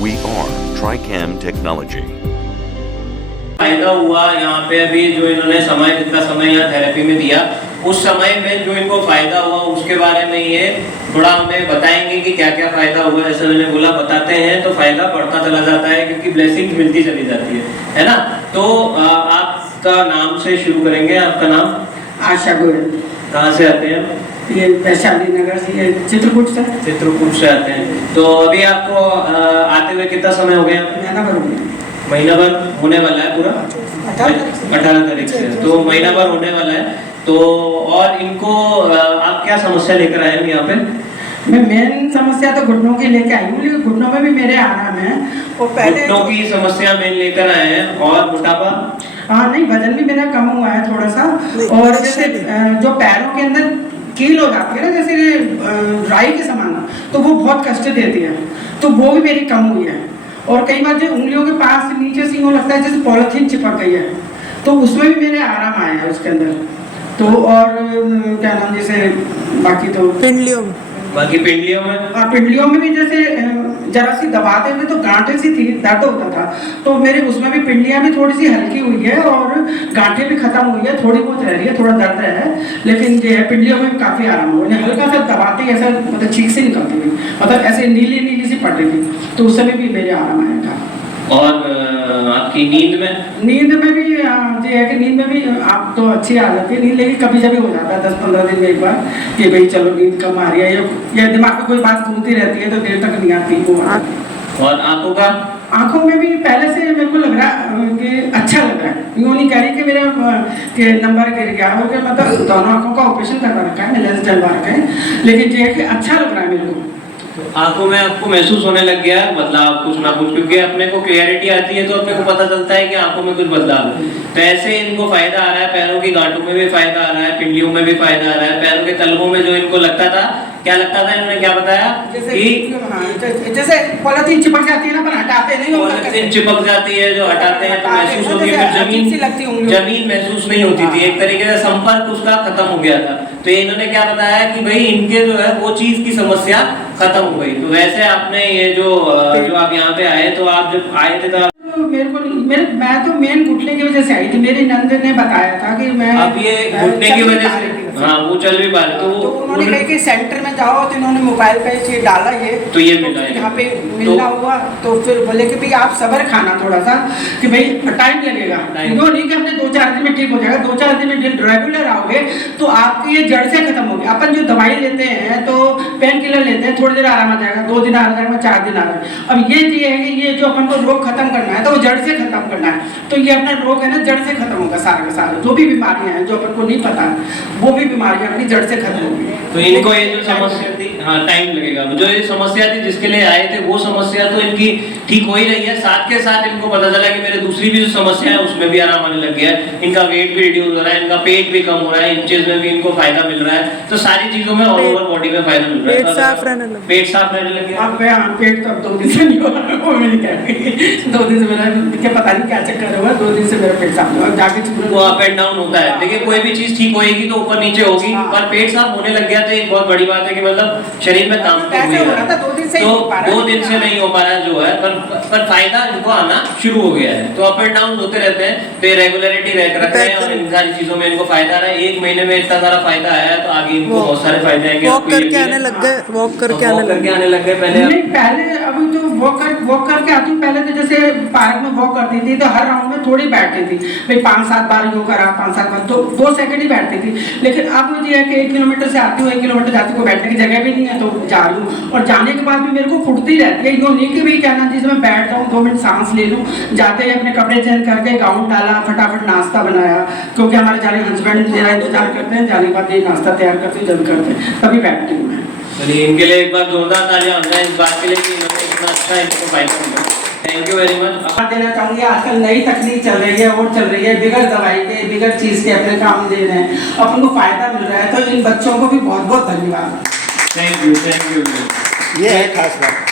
We are Tricam Technology. फायदा हुआ यहाँ पे अभी जो इन्होंने समय जितना समय यहाँ थेरेपी में दिया उस समय में जो इनको फायदा हुआ उसके बारे में ये थोड़ा हमें बताएंगे कि क्या क्या फायदा हुआ। जैसे मैंने बोला बताते हैं तो फायदा बढ़ता चला जाता है क्योंकि ब्लेसिंग मिलती चली जाती है ना। तो आपका नाम से शुरू करेंगे। आपका नाम? आशा गोयल। कहाँ से आते हैं? ये वैशाली नगर से, ये चित्रकूट से। चित्रकूट से आते हैं। तो अभी आपको आते हुए कितना समय हो गया? महीना भर होने वाला है पूरा 18 तारीख से, तो महीना भर होने वाला है। तो और इनको आप क्या समस्या लेकर आए हैं यहाँ पे? मैं मेन समस्या तो घुटनों की लेके आई हूँ, लेकिन घुटनों में भी मेरे आराम है। और पहले घुटनों की समस्या मेन लेकर आए हैं। और मोटापा? हाँ नहीं, वजन भी मेरा कम हुआ है थोड़ा सा। और जैसे जो पैरों के अंदर कील हो जाती है ना, जैसे ड्राई के समान, तो वो बहुत कष्ट देती है, तो वो भी मेरी कम हुई है। और कई बार जो उंगलियों के पास नीचे से यूँ लगता है जैसे पॉलिथीन चिपक गई है, तो उसमें भी मेरे आराम आया है उसके अंदर। तो और क्या नाम, जैसे बाकी तो पिंडलियों में पिंडलियों में भी जैसे जरा सी दबाते हुए तो गांठे सी थी, दर्द होता था, तो मेरे उसमें भी पिंडलियां भी थोड़ी सी हल्की हुई है और गांठे भी खत्म हुई है, थोड़ी बहुत रह रही है, थोड़ा दर्द है, लेकिन जो है पिंडलियों में भी काफी आराम हुआ है। हल्का सा दबाते ऐसा मतलब चीख से निकलती हुई, मतलब ऐसे नीली नीली सी पड़ रही थी, तो उस समय भी मेरे आराम आया था। और आपकी नींद में भी ये है कि नींद में भी आप तो अच्छी आ जाती है नींद, लेकिन कभी कभी हो जाता है 10-15 दिन में एक बार कि भाई चलो नींद कम आ रही है, या दिमाग में कोई बात घूमती रहती है तो देर तक नहीं आती वो। और आंखों का? आंखों में भी पहले से मेरे को लग रहा है कि अच्छा लग रहा है, यूँ नहीं कह रही कि मेरा के नंबर गिर गया हो गया, मतलब दोनों आंखों का ऑपरेशन करवा रखा है, लेंस डलवा रखा है, लेकिन ये है कि अच्छा लग रहा है मेरे को। आंखों में आपको महसूस होने लग गया है बदलाव कुछ ना कुछ, क्योंकि अपने को क्लियरिटी आती है तो अपने को पता चलता है कि आंखों में कुछ बदलाव है। तो ऐसे इनको फायदा आ रहा है, पैरों की गांठों में भी फायदा आ रहा है, पिंडलियों में भी फायदा आ रहा है, पैरों के तलवों में जो इनको लगता था, क्या लगता था, इन्होंने क्या बताया कि जैसे पॉलिथीन चिपक जाती है ना, पर हटाते नहीं, पॉलिथीन चिपक जाती है जो हटाते हैं तो महसूस होती है, जमीन महसूस नहीं होती थी, एक तरीके से संपर्क उसका खत्म हो गया था। तो इन्होंने क्या बताया कि भाई इनके जो है वो चीज की समस्या खत्म हो गई। तो वैसे आपने ये जो आप यहाँ पे आए, तो आप जब आए थे तो मैं तो मेन घुटने की वजह से आई थी, मेरी नंद ने बताया था कि मैं अब ये घुटने की वजह से, हाँ वो चल भी पा रहे, तो उन्होंने कहा कि सेंटर में जाओ, तो इन्होंने मोबाइल पे ये डाला, ये तो ये मिला यहाँ पे मिलना हुआ, तो फिर बोले कि भाई आप सब्र खाना थोड़ा सा, कि भाई टाइम लगेगा, वो नहीं कि हमने 2-4 दिन में ठीक हो जाएगा, 2-4 दिन में रेगुलर आओगे तो आपकी ये जड़ से खत्म होगी। अपन जो दवाई लेते हैं तो पेन किलर लेते हैं, थोड़ी देर आराम आ जाएगा, 2 दिन आ जाएगा, 4 दिन आ जाएगा। अब ये है कि ये जो अपन को रोग खत्म करना है तो वो जड़ से खत्म करना है, तो ये अपना रोग है ना जड़ से खत्म होगा, सारे के सारे जो भी बीमारियां हैं जो अपन को नहीं पता वो भी बीमारियां अपनी जड़ से खत्म होगी। तो इनको ये जो समस्या थी, हाँ टाइम लगेगा, जो ये समस्या थी जिसके लिए आए थे वो समस्या तो इनकी ठीक हो ही रही है, साथ के साथ इनको पता चला कि मेरे दूसरी भी जो समस्या है उसमें भी आराम आने लग गया है, इनका वेट भी रिड्यूस हो रहा है, इनका पेट भी कम हो रहा है, इंचेस में भी इनको फायदा मिल रहा है, तो सारी चीजों में ऑल ओवर बॉडी में फायदा मिल रहा है, पेट साफ रहने लग गया। अब पेट तो 2 दिन से नहीं हो रहा, वो मैंने क्या कही 2 दिन से मेरा क्या पता नहीं क्या चक्कर हुआ, 2 दिन से मेरा पेट साफ हुआ, जाके वो अप एंड डाउन होता है। देखिए कोई भी चीज ठीक होएगी तो ऊपर नीचे होगी, पर पेट साफ होने लग गया तो एक बहुत बड़ी बात है कि मतलब शरीर में काम तो हुई है, तो 2 दिन से नहीं हो पा रहा है जो है, पर फायदा इनको आना शुरू हो गया है। तो अप एंड डाउन होते रहते हैं, तो रेगुलरिटी रखते हैं और इन सारी चीजों में इनको फायदा आ रहा है। 1 महीने में इतना सारा फायदा आया है, तो आगे इनको बहुत सारे फायदे आएंगे। वॉक करके आने लग गए पहले अभी तो वॉक करके आती हूँ, पहले तो जैसे पार्क में वॉक करती थी तो हर राउंड में थोड़ी बैठती थी, भाई 5-7 बार योग करा, 5-7 बार, तो 2 सेकंड ही बैठती थी। लेकिन अब ये है कि 1 किलोमीटर से आती हूँ, 1 किलोमीटर जाती हूँ, बैठने की जगह भी नहीं है तो जा रही हूँ, और जाने के बाद भी मेरे को फुटती रहती है, यूँ नहीं कि भाई क्या ना जिसमें मैं बैठ जाऊँ 2 मिनट सांस ले लूँ, जाते ही अपने कपड़े चेंज करके गाउन डाला, फटाफट नाश्ता बनाया, क्योंकि हमारे सारे हस्बैंड मेरा इंतजार करते हैं, जाने के बाद ये नाश्ता तैयार करते जल्द करते हैं, तभी बैठती हूँ मैं। चलिए इनके लिए एक बार जोरदार तालियां हो जाए इस बात के लिए कि इन्होंने इतना अच्छा इनको फायदा मिला। Thank you very much. देना चाहूँगी, आजकल नई तकनीक चल रही है और चल रही है, बिगड़ दवाई के बिगड़ चीज़ के अपने काम दे रहे हैं, अपन को फायदा मिल रहा है, तो इन बच्चों को भी बहुत बहुत धन्यवाद। Thank you. ये है खास बात।